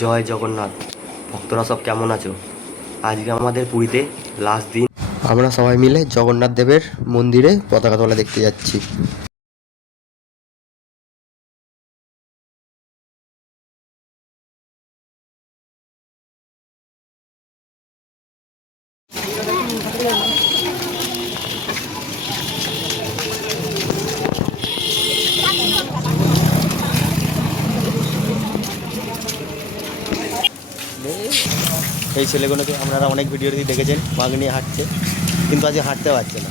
জয় জগন্নাথ। ভক্তরা সব কেমন আছো? আজকে আমাদের পুরীতে লাস্ট দিন, আমরা সবাই মিলে জগন্নাথ দেবের মন্দিরে পতাকা তোলা দেখতে যাচ্ছি। এই ছেলেগুলোকে আপনারা অনেক ভিডিওতে দেখেছেন, বাঘ নিয়ে হাঁটছে, কিন্তু আজকে হাঁটতে পারছে না।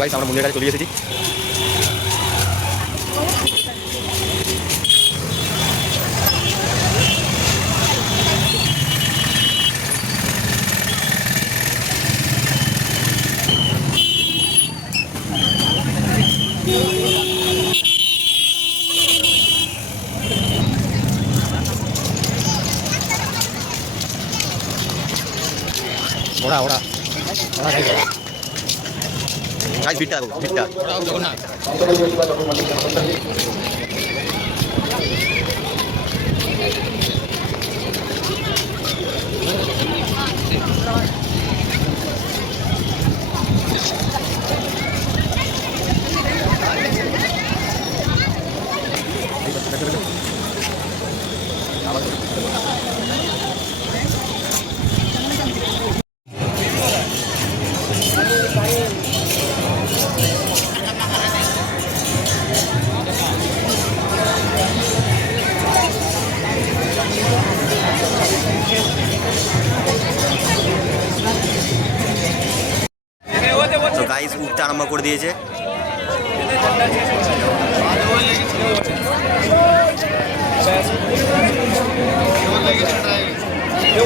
গাইস, আমরা মন্দিরের কাছে চলে এসেছি। ওরা ওরা ওরা গাইস, ভিড়টা ভিড়টা জগন্নাথ। তো গাইস, উঠতে আরম্ভ করে দিয়েছে।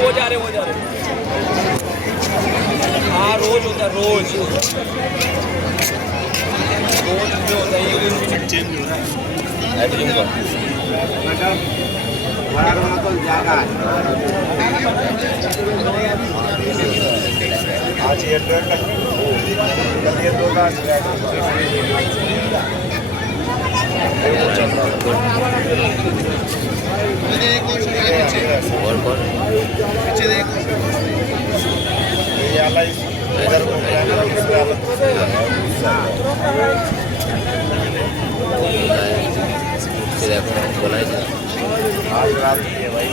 वो जा रहे हाँ, रोज होता है, रोज होता है, ये चेंज हो रहा पीछे देख देखो बोला आज रात है भाई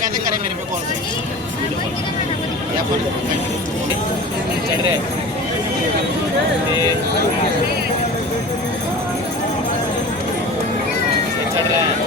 कैसे करे मेरे पे कॉल चढ़ रहे चढ़ रहे हैं।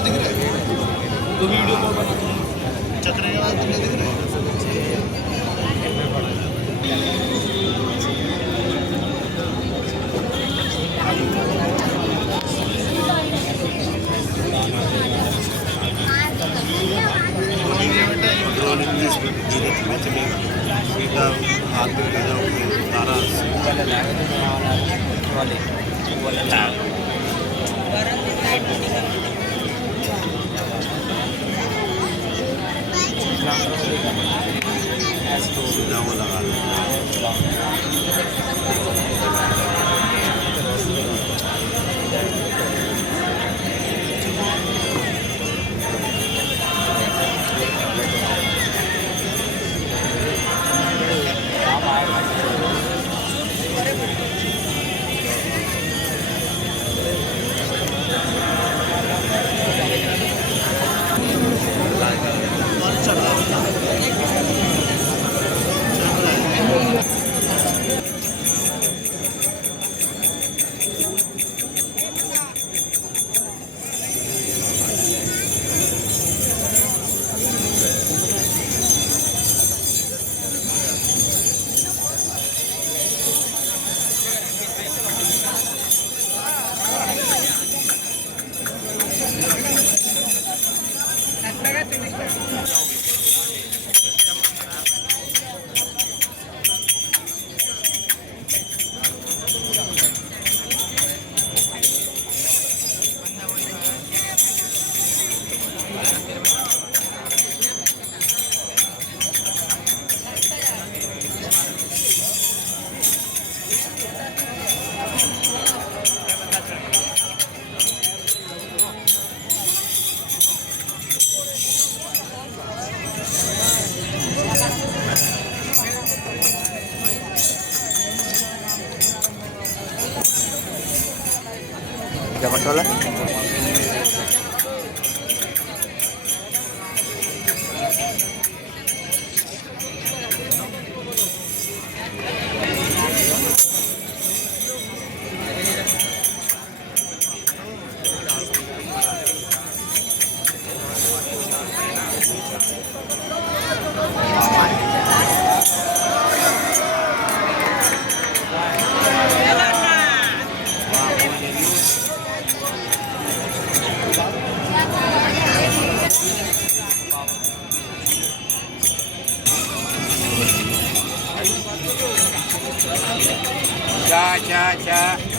दिख रहा है तो वीडियो कॉल बना चक्रे के बाद बंदा दिख रहा है इंग्लिश में सीधा हाथ में तारा सीधा वो लगा क्या पता वाला चा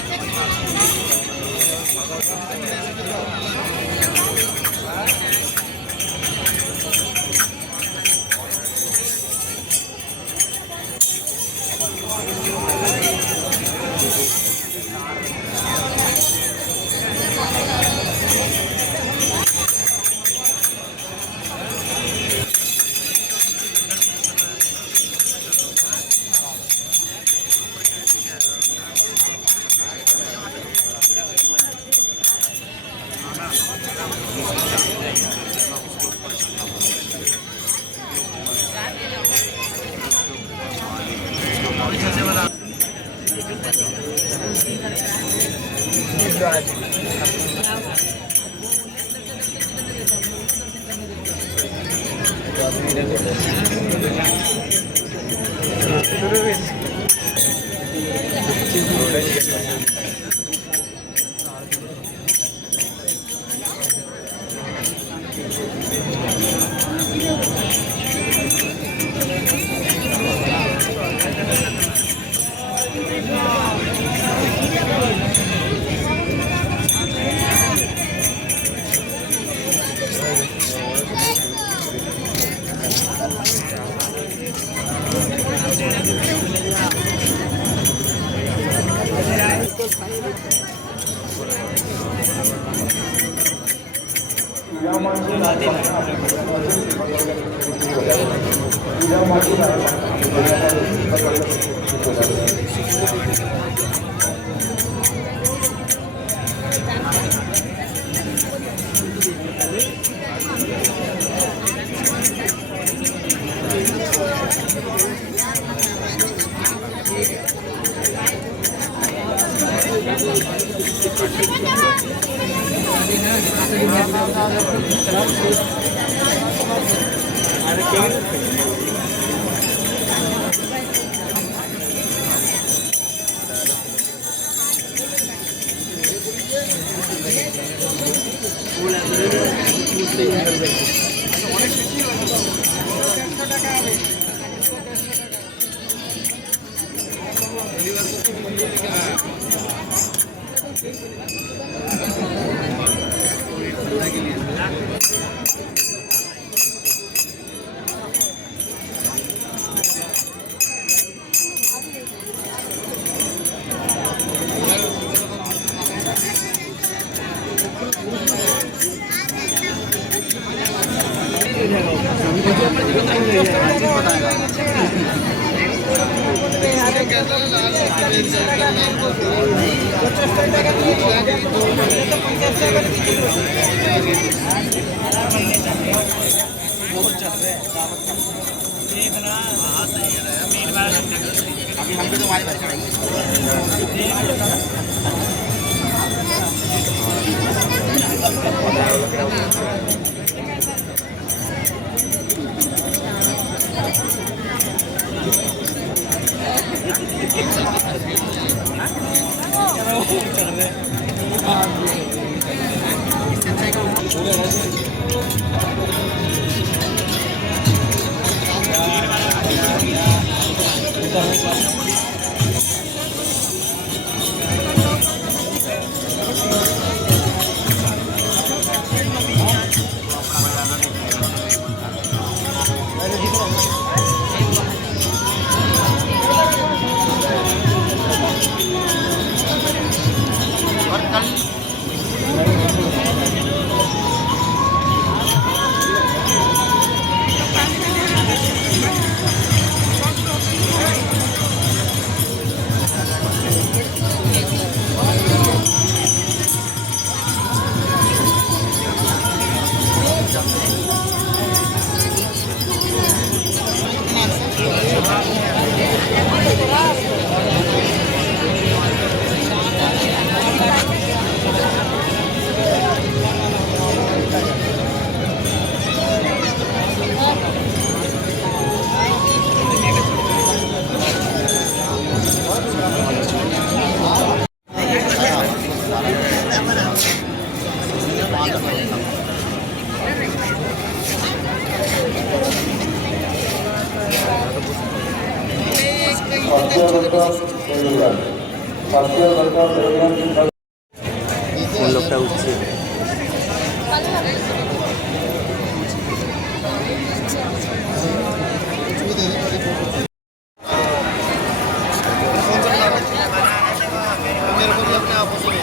अभी हमको तो हमारी बात चढ़ाई কোন লোকটা উঠছে मेरे को भी अपने आपस में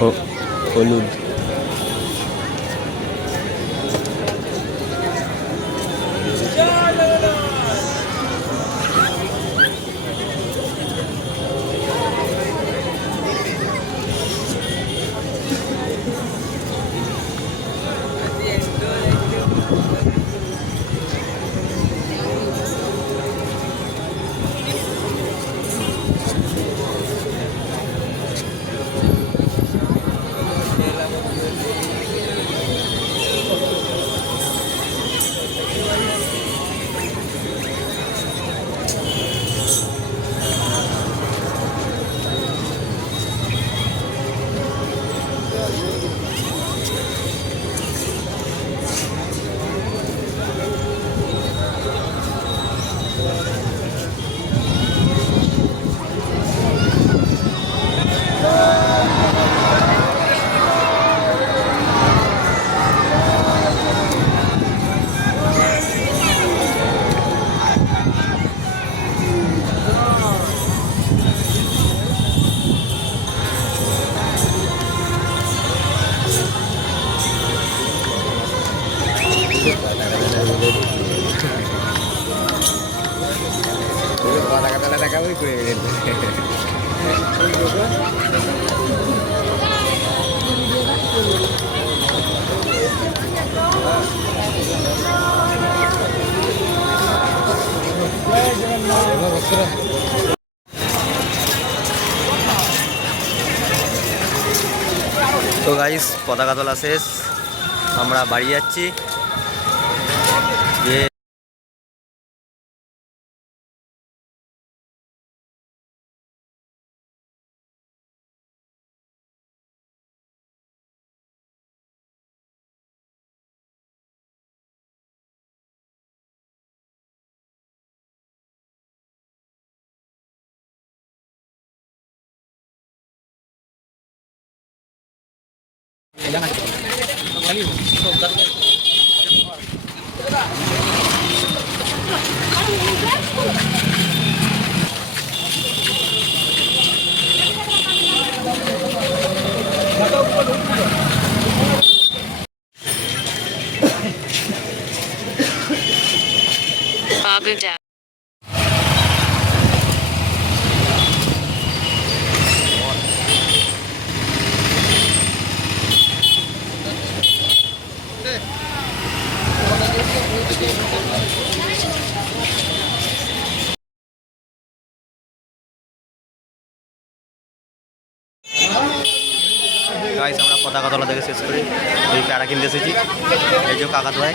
হলুদ। তো গাইস পতাকা তোলা শেষ, আমরা বাড়ি যাচ্ছি। যে Babu Dad. গাইস আমরা পতাকা তোলা থেকে শেষ করে এই প্যারা কিনতে এসেছি। এই যে কাকা তোলায়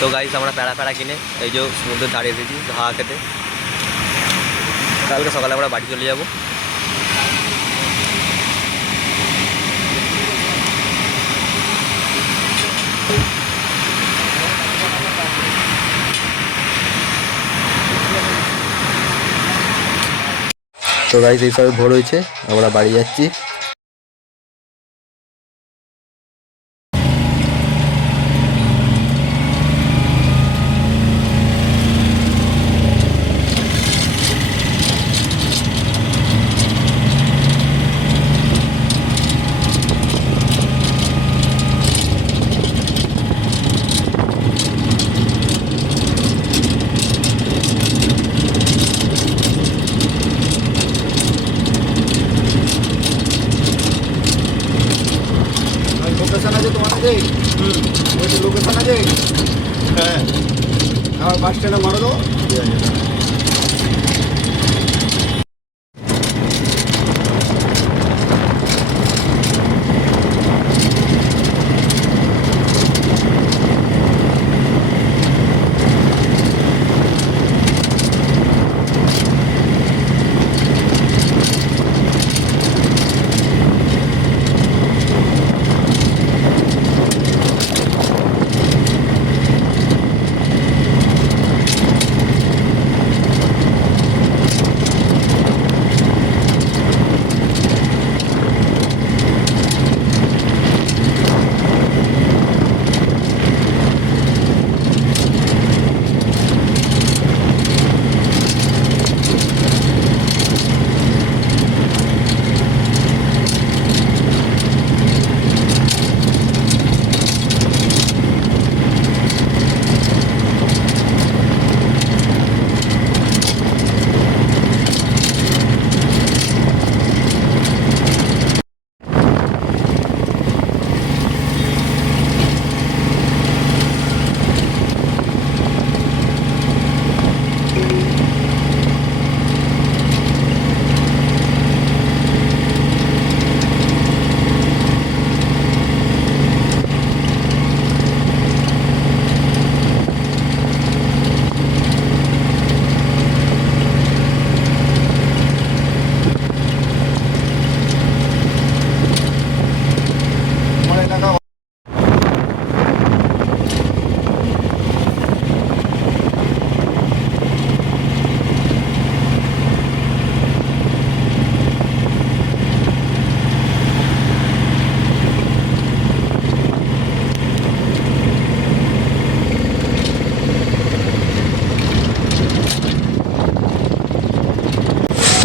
তো গাইস আমরা প্যারা কিনে এই যে সমুদ্রে দাঁড়িয়ে এসেছি হাওয়া খেতে। কালকে সকালে আমরা বাড়ি চলে যাব। তো গাইস এই সবে ভোর হয়েছে, আমরা বাড়ি যাচ্ছি। লোকেশন আছে তোমাদের? ওই যে লোকেশন আছে, হ্যাঁ আমার বাস স্ট্যান্ডে মারো তো।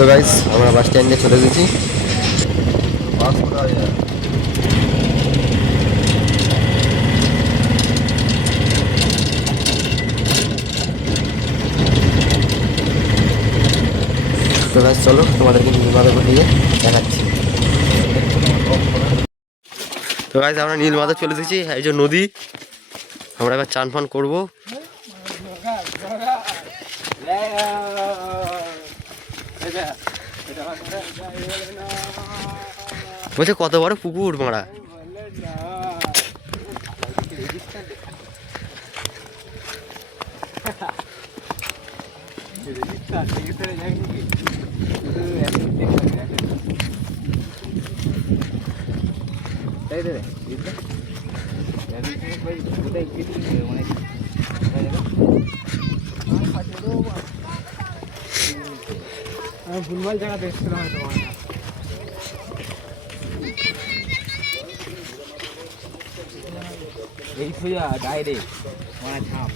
তো গাইস আমরা বাস স্ট্যান্ডে চলে গেছি। বাস কোথায় যায়? তো গাইস চলো তোমাদেরকে নীলমাধব নিয়ে দেখাচ্ছি। তো গাইস আমরা নীলমাধব চলে এসেছি, এই যে নদী। আমরা এবার চান ফান করবো। বলছে কত বড় পুকুর মারা। ভুলভাল জায়গা দেখছিলাম হয়তো। এই সোজা ডাইরেক্ট মানে ঝাঁপ।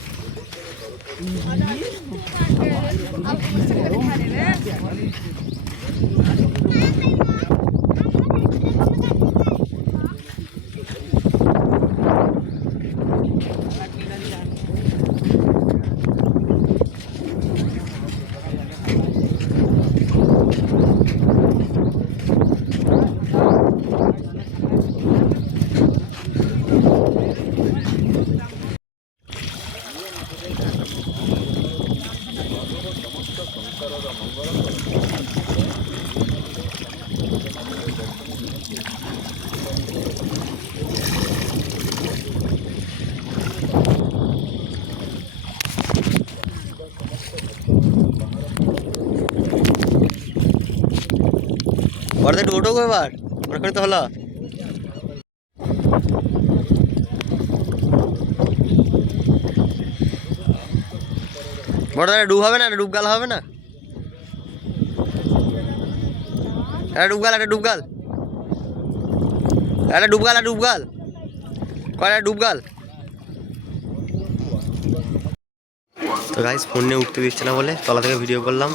বড়দা একটু ওঠো গো এবার, ওখানে তো হলো। বড়দা ডুব হবে না, ডুব গাল হবে না, একটা ডুবগাল, একটা ডুবগাল, একটা ডুবগাল, একটা ডুবগাল, কয়টা ডুবগাল। তো গাইস ফোন নিয়ে উঠতে দিচ্ছে না বলে তলা থেকে ভিডিও করলাম।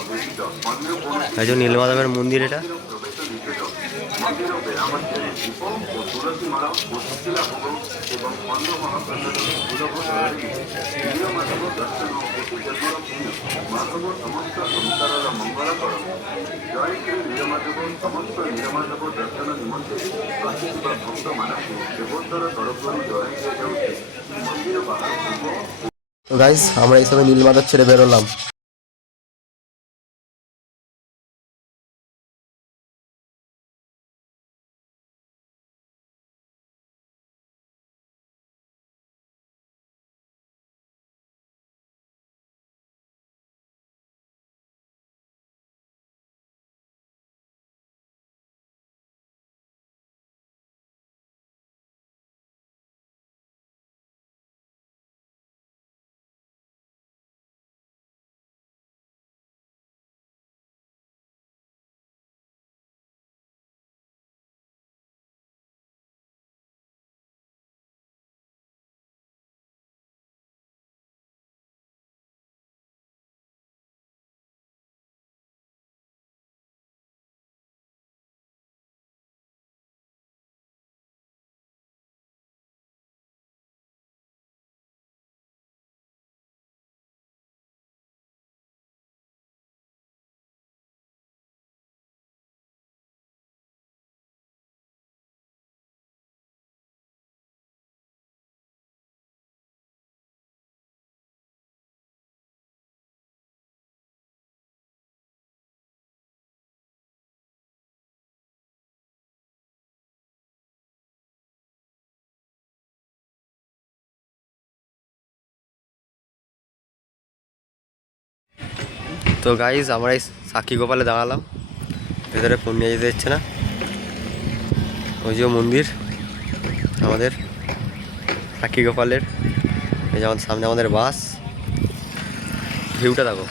এই যে নীলমাধবের মন্দির এটা। তো গাইস আমরা এই সময় নীলমাধব ছেড়ে বেরোলাম। তো গাইজ আমরা এই সাক্ষী গোপালে দাঁড়ালাম, ভেতরে ফোন নিয়ে যেতে দিচ্ছে না। ওই যে মন্দির আমাদের সাক্ষী গোপালের, এই যেমন সামনে আমাদের বাস, ভিউটা দেখো।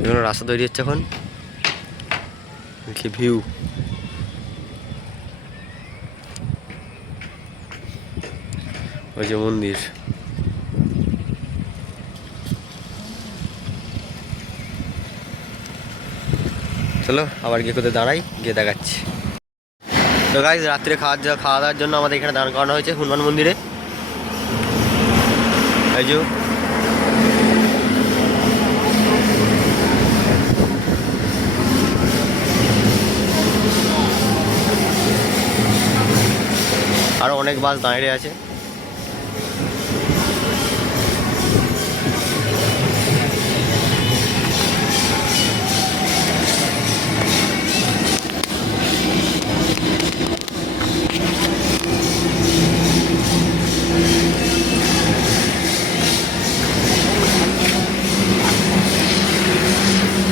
এখানে রাস্তা তৈরি হচ্ছে এখন, কি ভিউ। ওই যে মন্দির। চলো আবার গিয়ে কোথায় দাঁড়াই, গিয়ে দেখাচ্ছি। তো গাইজ রাত্রে খাওয়া দাওয়ার জন্য আমাদের এখানে দাঁড় করানো হয়েছে হনুমান মন্দিরে। এই যে আরও অনেক বাস দাঁড়িয়ে আছে।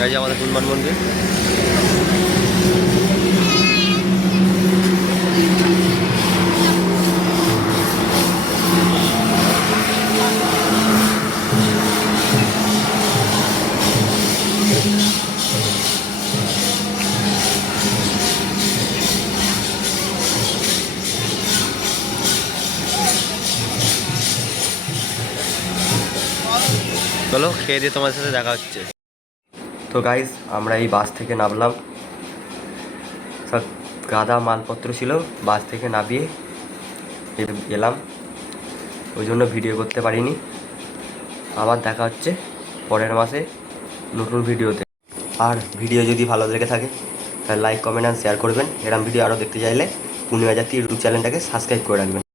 এই যে আমাদের হনুমান মন্দির। চলো খেয়ে দিয়ে তোমার সাথে দেখা হচ্ছে। তো গাইজ আমরা এই বাস থেকে নামলাম, সব গাদা মালপত্র ছিল, বাস থেকে নামিয়ে এলাম, ওই জন্য ভিডিও করতে পারিনি। আবার দেখা হচ্ছে পরের মাসে নতুন ভিডিওতে। আর ভিডিও যদি ভালো লেগে থাকে তাহলে লাইক কমেন্ট আর শেয়ার করবেন। এরকম ভিডিও আরও দেখতে চাইলে পূর্ণিমা জাতি ইউটিউব চ্যানেলটাকে সাবস্ক্রাইব করে রাখবেন।